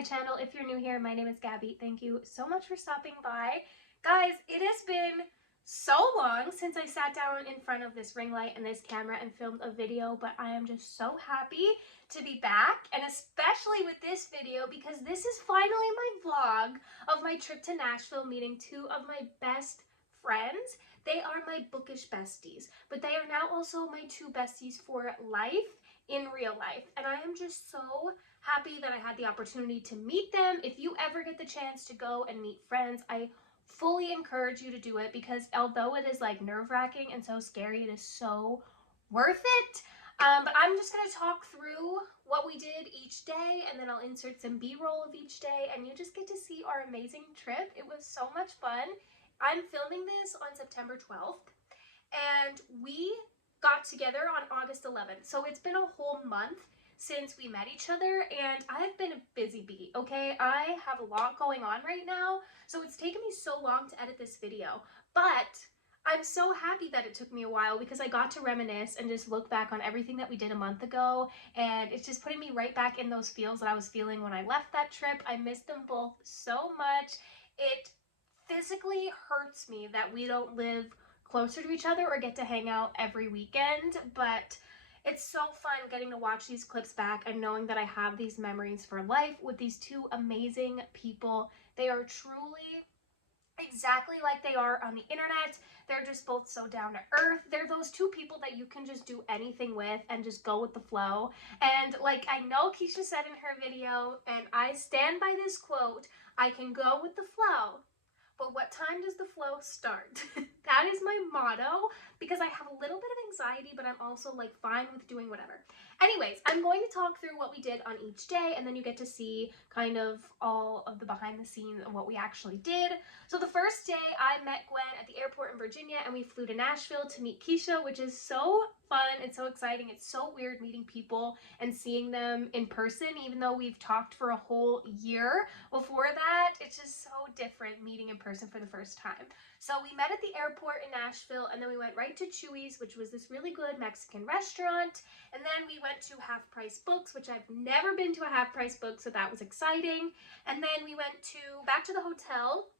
my channel. If you're new here, my name is Gabby. Thank you so much for stopping by. Guys, it has been so long since I sat down in front of this ring light and this camera and filmed a video, but I am just so happy to be back, and especially with this video because this is finally my vlog of my trip to Nashville meeting two of my best friends. They are my bookish besties, but they are now also my two besties for life in real life, and I am just so happy that I had the opportunity to meet them. If you ever get the chance to go and meet friends, I fully encourage you to do it because although it is like nerve-wracking and so scary, it is so worth it. But I'm just going to talk through what we did each day, and then I'll insert some b-roll of each day, and you just get to see our amazing trip. It was so much fun. I'm filming this on September 12th, and we got together on August 11th. So it's been a whole month since we met each other, and I've been a busy bee, okay? I have a lot going on right now, so it's taken me so long to edit this video, but I'm so happy that it took me a while because I got to reminisce and just look back on everything that we did a month ago, and it's just putting me right back in those feels that I was feeling when I left that trip. I missed them both so much. It physically hurts me that we don't live closer to each other or get to hang out every weekend, but it's so fun getting to watch these clips back and knowing that I have these memories for life with these two amazing people. They are truly exactly like they are on the internet. They're just both so down to earth. They're those two people that you can just do anything with and just go with the flow. And like I know Keisha said in her video, and I stand by this quote, I can go with the flow, but what time does the flow start? That is my motto because I have a little bit of anxiety, but I'm also like fine with doing whatever. Anyways, I'm going to talk through what we did on each day, and then you get to see kind of all of the behind the scenes of what we actually did. So the first day I met Gwen at the airport in Virginia, and we flew to Nashville to meet Keisha, which is so fun and so exciting. It's so weird meeting people and seeing them in person, even though we've talked for a whole year before that. It's just so different meeting in person for the first time. So we met at the airport in Nashville, and then we went right to Chewy's, which was this really good Mexican restaurant, and then we went to Half Price Books, which I've never been to a Half Price book, so that was exciting. And then we went back to the hotel,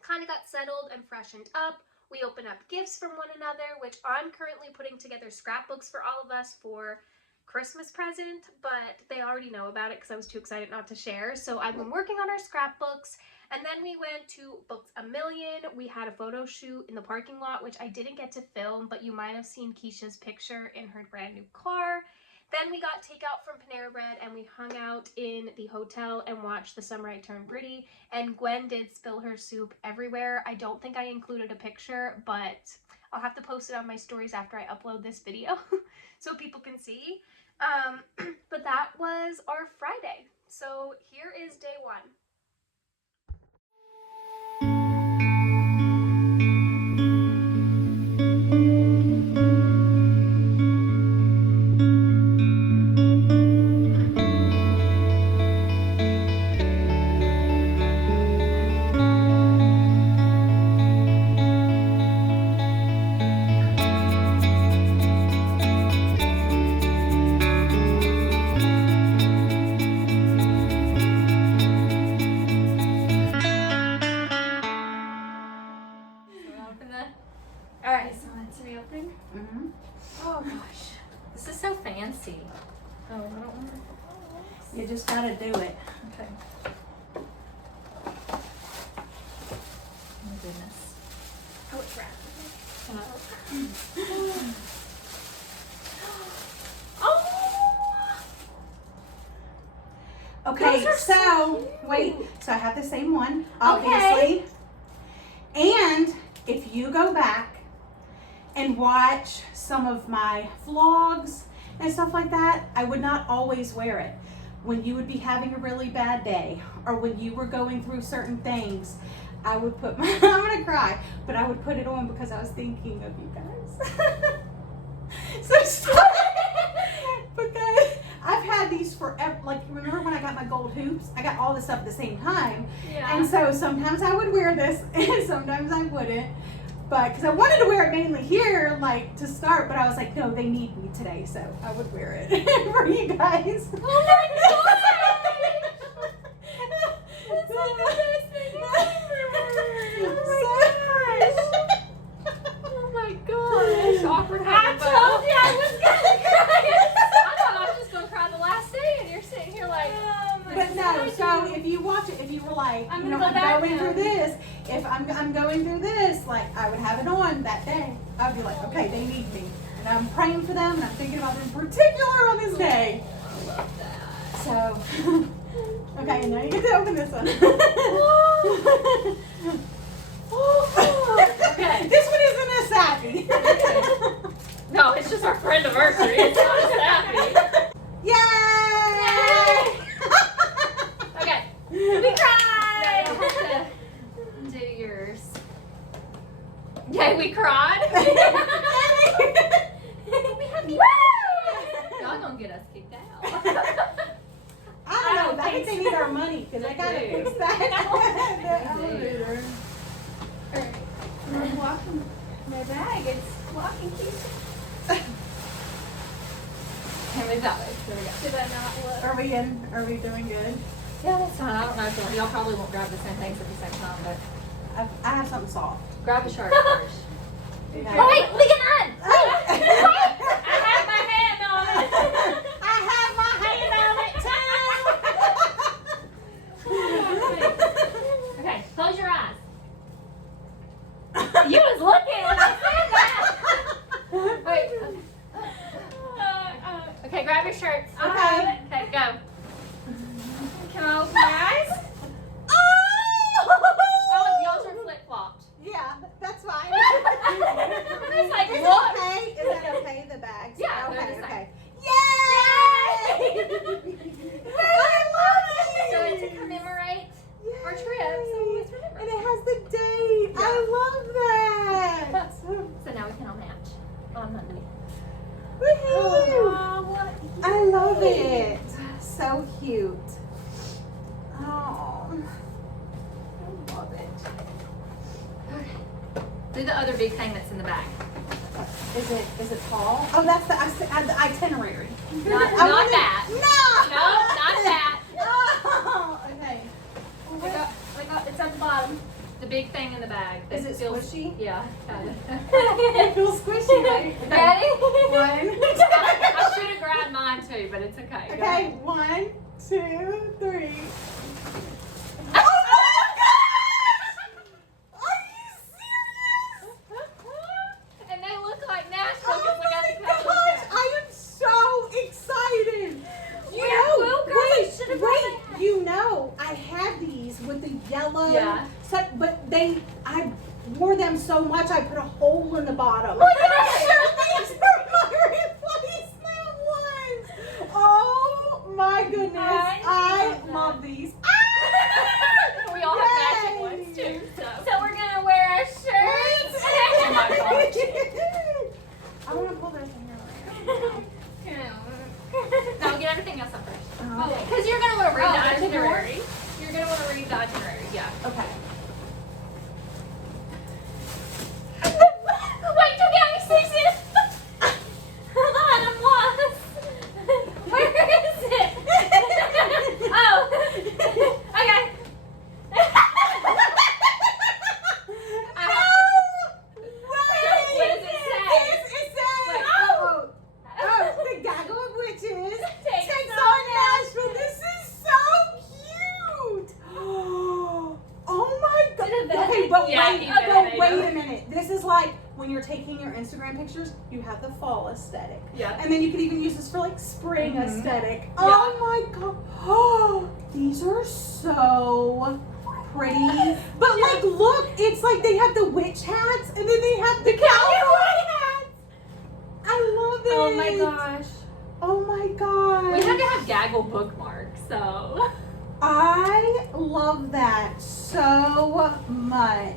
kind of got settled and freshened up. We opened up gifts from one another, which I'm currently putting together scrapbooks for all of us for Christmas present, but they already know about it because I was too excited not to share. So I've been working on our scrapbooks, and then we went to Books A Million. We had a photo shoot in the parking lot, which I didn't get to film, but you might have seen Keisha's picture in her brand new car. Then we got takeout from Panera Bread, and we hung out in the hotel and watched The Summer I Turned Pretty, and Gwen did spill her soup everywhere. I don't think I included a picture, but I'll have to post it on my stories after I upload this video so people can see. But that was our Friday. So here is day one. Alright, so let's reopen. Oh gosh. This is so fancy. Oh, I don't want to. You just gotta do it. Okay. Oh my goodness. Oh, it's wrapped. Okay, so wait. So I have the same one, obviously. Okay. And if you go back and watch some of my vlogs and stuff like that, I would not always wear it. When you would be having a really bad day or when you were going through certain things, I would put my, I'm gonna cry, but I would put it on because I was thinking of you guys. So stop. Because I've had these forever. Like, remember when I got my gold hoops? I got all this stuff at the same time. Yeah. And so sometimes I would wear this and sometimes I wouldn't. But because I wanted to wear it mainly here, like to start, but I was like, no, they need me today, so I would wear it for you guys. Oh my god! this, if I'm going through this, like I would have it on that day. I'd be like, okay, they need me. And I'm praying for them and I'm thinking about them in particular on this day. I love that. So, okay, now you get to open this one. Okay. This one isn't as sappy. No, it's just our friend anniversary. It's not a sappy. Yay! Okay. We cried! Now you'll have to do yours. Yay, we cried. Y'all gonna get us kicked out. I don't know. I think they need our money because I gotta fix that. The elevator. I'm walking my bag. It's walking Keisha. Can't move that way. There we go. Did I not look? Are we doing good? Yeah, that's fine. I don't know if y'all probably won't grab the same things at the same time, but I have something soft. grab a shirt first. Okay. Oh, wait, look at mine. I have my hand on it. I have my hand on it too. Okay, close your eyes. You was looking when I said that. Wait. Okay, grab your shirts. Okay. Okay, go. Can I open my eyes? Oh, yours are flip flopped. Yeah, that's fine. It's like, Is it what? okay? Is that okay? The bags? Yeah, they're Okay. the same. Okay. Yay! I love it. So to commemorate our trip, so Yay. let's remember. And it has the date. Yeah. I love that. So now we can all match on Monday. Woohoo! What? I love it. So cute. Oh, I love it. Do the other big thing that's in the bag. Is it tall? Oh, that's the itinerary. Not I wanted- that. No. No, not that. Oh, okay. It's at the bottom. The big thing in the bag. that Is it feels- squishy? Yeah, kind of. It feels squishy, right? Ready? One. I should have grabbed mine too, but it's okay. Go Okay, ahead. 1, 2, 3. Oh my gosh! Are you serious? And they look like Nashville Oh because we got my the cowboy gosh! hat. I am so excited. should've Wait, you know, I had these with the yellow. Yeah. So, but I wore them so much I put a hole in the bottom. Well, yeah. These are my replacement ones. Oh my goodness. I love these. We all have matching Yay. ones too. So we're gonna wear our shirts. Oh my gosh. I want to pull this in here. No, get everything else up first. Oh, Because you're going to want to read the there's more? itinerary. You're going to want to read the itinerary, yeah. okay. Wait, don't get me serious. Hold on, I'm lost. Where is it? Oh, okay. What does it say? It says, Wait. the gaggle of witches Takes takes on on Nashville. This is so cute. Oh my god. Okay, but Yeah, wait, he but made wait them. a minute. This is like when you're taking your Instagram pictures, you have the fall aesthetic. Yeah. And then you could even use this for like spring Mhm. aesthetic. Oh my god. Oh, these are so pretty. But like, look, it's like they have the witch hats and then they have the cowboy hats. I love it. Oh my gosh. Oh my god. We had to have gaggle bookmarks, so. I love that so much.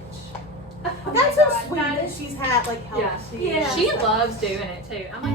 Oh That's my so God, sweet that that is- she's had like help. Yeah. Yeah. She loves doing it too. I'm like,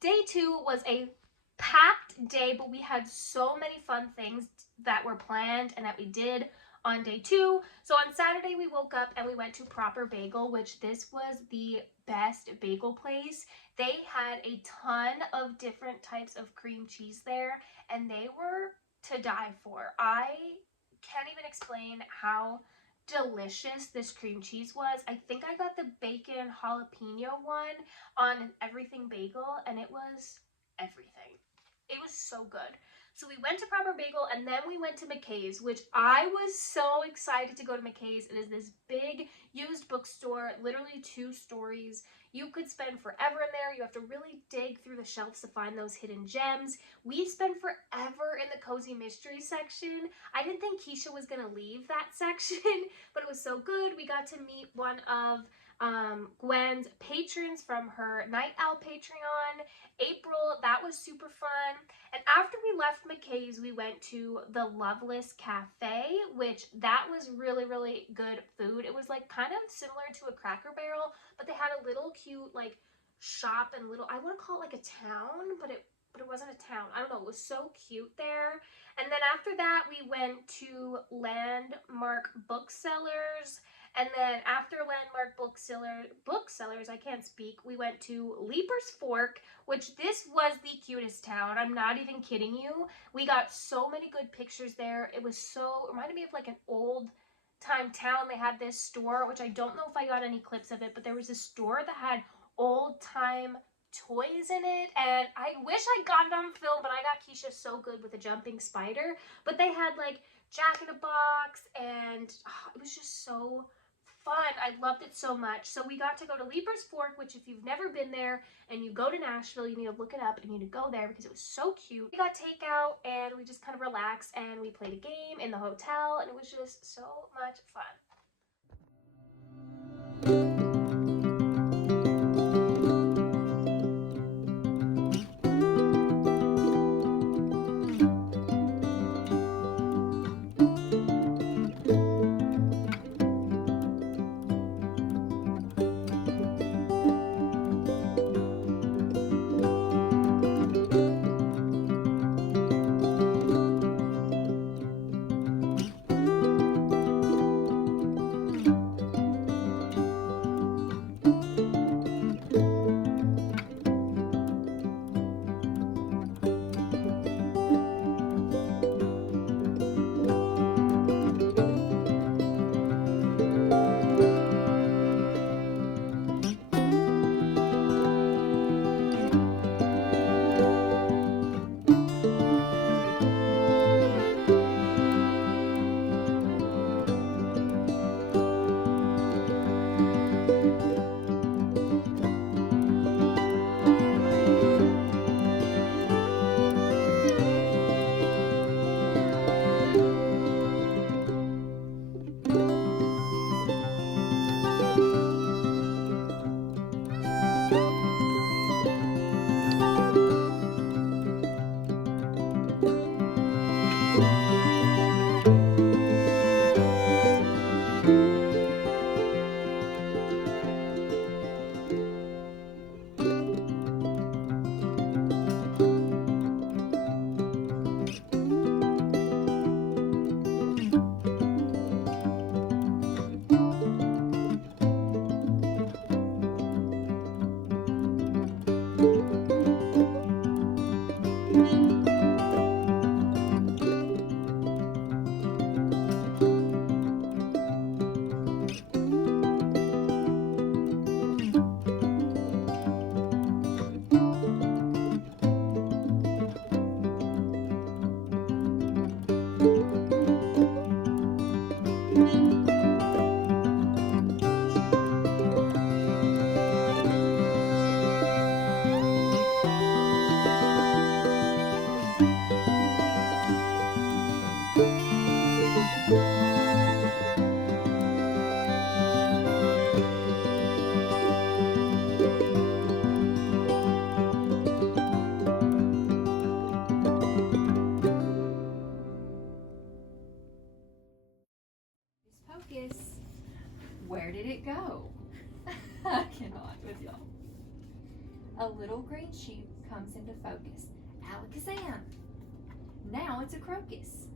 Day 2 was a packed day, but we had so many fun things that were planned and that we did on day 2. So on Saturday we woke up and we went to Proper Bagel, which this was the best bagel place. They had a ton of different types of cream cheese there and they were to die for. I can't even explain how delicious this cream cheese was. I think I got the bacon jalapeno one on everything bagel and it was everything. It was so good. So we went to Proper Bagel and then we went to McKays, which I was so excited to go to McKays. It is this big used bookstore, literally 2 stories. You could spend forever in there. You have to really dig through the shelves to find those hidden gems. We spent forever in the cozy mystery section. I didn't think Keisha was going to leave that section, but it was so good. We got to meet one of Gwen's patrons from her Night Owl Patreon, April. That was super fun. And after we left McKays, we went to the Loveless Cafe, which that was really, really good food. It was like kind of similar to a Cracker Barrel, but they had a little cute like shop and little, I want to call it like a town, but it wasn't a town. I don't know. It was so cute there. And then after that, we went to Landmark Booksellers. And then after Landmark Booksellers, I can't speak, we went to Leiper's Fork, which this was the cutest town. I'm not even kidding you. We got so many good pictures there. It was so, it reminded me of like an old time town. They had this store, which I don't know if I got any clips of it, but there was a store that had old time toys in it, and I wish I got it on film, but I got Keisha so good with a jumping spider. But they had like Jack in a Box, and it was just so fun. I loved it so much. So we got to go to Leiper's Fork, which if you've never been there and you go to Nashville, you need to look it up and you need to go there because it was so cute. We got takeout and we just kind of relaxed and we played a game in the hotel and it was just so much fun. Where did it go? I cannot with y'all. A little green sheep comes into focus Alakazam. Now it's a crocus.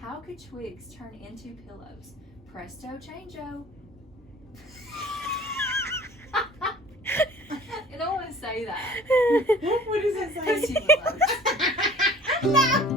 How could twigs turn into pillows? Presto changeo. I don't want to say that. What does it say? Pussy willows. No.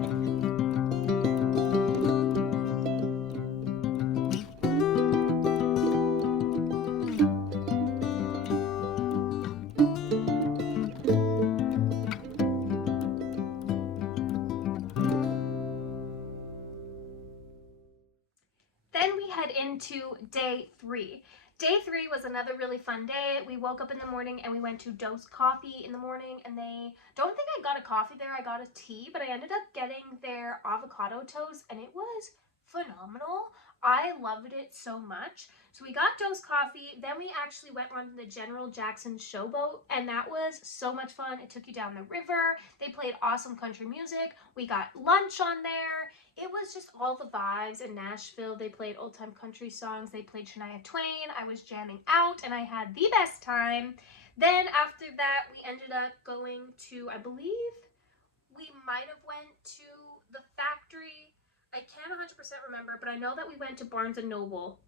Then we head into day 3. Day 3 was another really fun day. We woke up in the morning and we went to Dose Coffee in the morning, and they don't think I got a coffee there. I got a tea, but I ended up getting their avocado toast and it was phenomenal. I loved it so much. So we got Dose Coffee, then we actually went on the General Jackson Showboat, and that was so much fun. It took you down the river. They played awesome country music. We got lunch on there. It was just all the vibes in Nashville. They played old time country songs. They played Shania Twain. I was jamming out and I had the best time. Then after that, we ended up going to, I believe we might have went to the factory. I can't 100% remember, but I know that we went to Barnes & Noble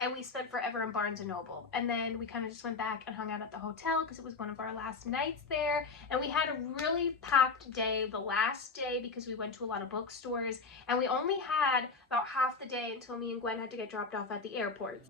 and we spent forever in Barnes & Noble. And then we kind of just went back and hung out at the hotel because it was one of our last nights there. And we had a really packed day the last day because we went to a lot of bookstores. And we only had about half the day until me and Gwen had to get dropped off at the airport.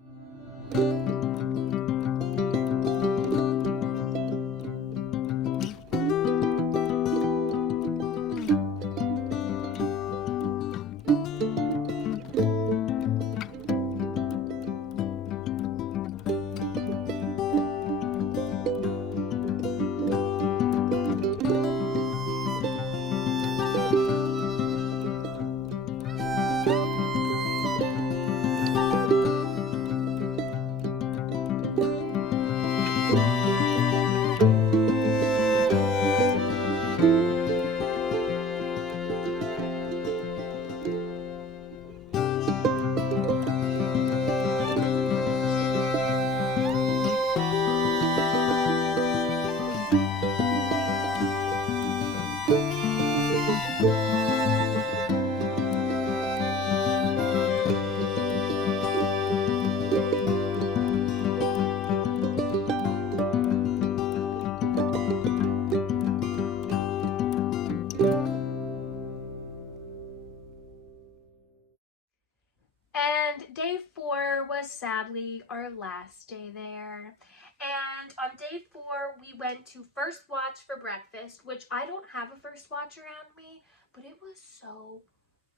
Day 4 was sadly our last day there. And on day 4, we went to First Watch for breakfast, which I don't have a First Watch around me, but it was so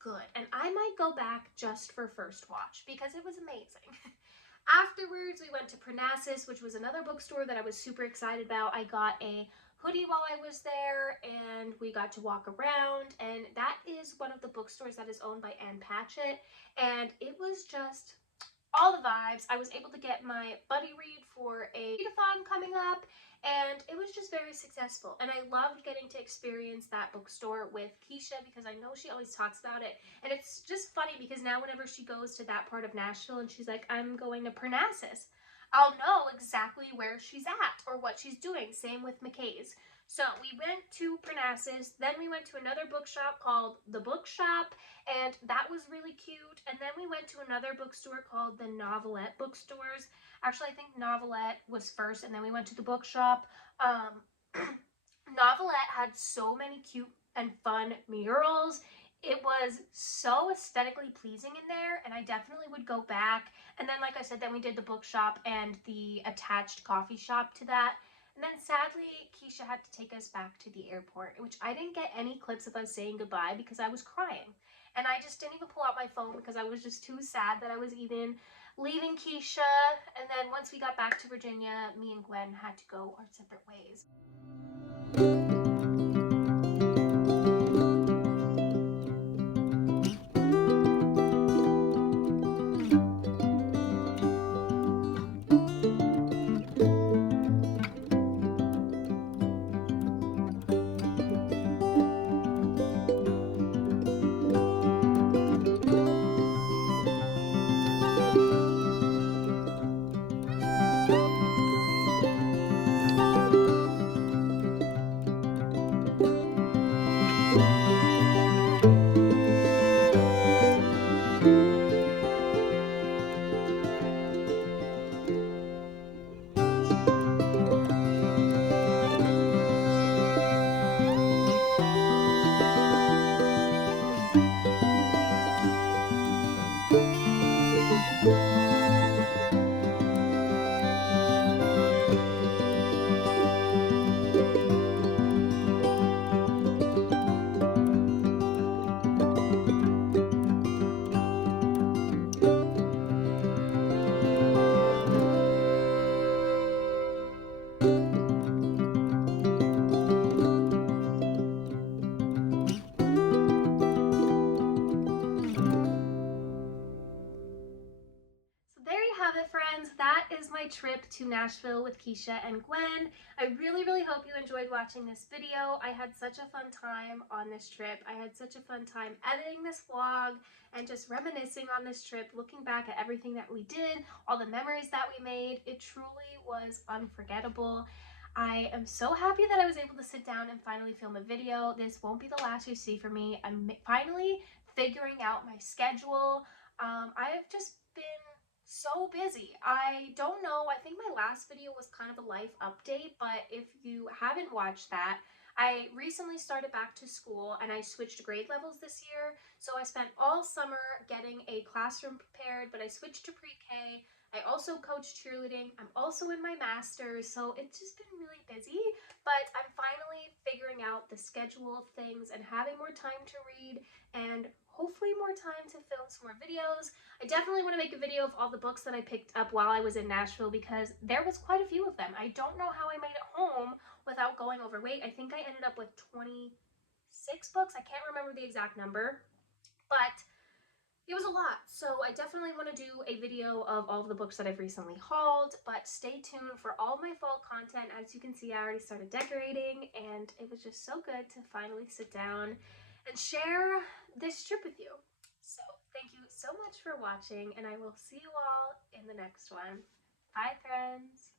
good. And I might go back just for First Watch because it was amazing. Afterwards, we went to Parnassus, which was another bookstore that I was super excited about. I got a hoodie while I was there, and we got to walk around, and that is one of the bookstores that is owned by Ann Patchett, and it was just all the vibes. I was able to get my buddy read for a readathon coming up, and it was just very successful, and I loved getting to experience that bookstore with Keisha because I know she always talks about it, and it's just funny because now whenever she goes to that part of Nashville and she's like, I'm going to Parnassus, I'll know exactly where she's at or what she's doing. Same with McKays. So we went to Parnassus, then we went to another bookshop called The Bookshop, and that was really cute. And then we went to another bookstore called the Novelette Booksellers. Actually, I think Novelette was first, and then we went to the bookshop. Novelette had so many cute and fun murals. It was so aesthetically pleasing in there, and I definitely would go back. And then, like I said, then we did the bookshop and the attached coffee shop to that. And then sadly, Keisha had to take us back to the airport, which I didn't get any clips of us saying goodbye because I was crying. And I just didn't even pull out my phone because I was just too sad that I was even leaving Keisha. And then once we got back to Virginia, me and Gwen had to go our separate ways. trip to Nashville with Keisha and Gwen. I really hope you enjoyed watching this video. I had such a fun time on this trip. I had such a fun time editing this vlog and just reminiscing on this trip, looking back at everything that we did, all the memories that we made. It truly was unforgettable. I am so happy that I was able to sit down and finally film a video. This won't be the last you see from me. I'm finally figuring out my schedule. I have just been so busy. I don't know, I think my last video was kind of a life update, but if you haven't watched that, I recently started back to school and I switched grade levels this year. So I spent all summer getting a classroom prepared, but I switched to pre-K. I also coach cheerleading. I'm also in my master's, so it's just been really busy, but I'm finally figuring out the schedule of things and having more time to read and hopefully more time to film some more videos. I definitely want to make a video of all the books that I picked up while I was in Nashville because there was quite a few of them. I don't know how I made it home without going overweight. I think I ended up with 26 books. I can't remember the exact number, but it was a lot. So I definitely want to do a video of all of the books that I've recently hauled, but stay tuned for all my fall content. As you can see, I already started decorating and it was just so good to finally sit down and share this trip with you. So thank you so much for watching and I will see you all in the next one. Bye friends!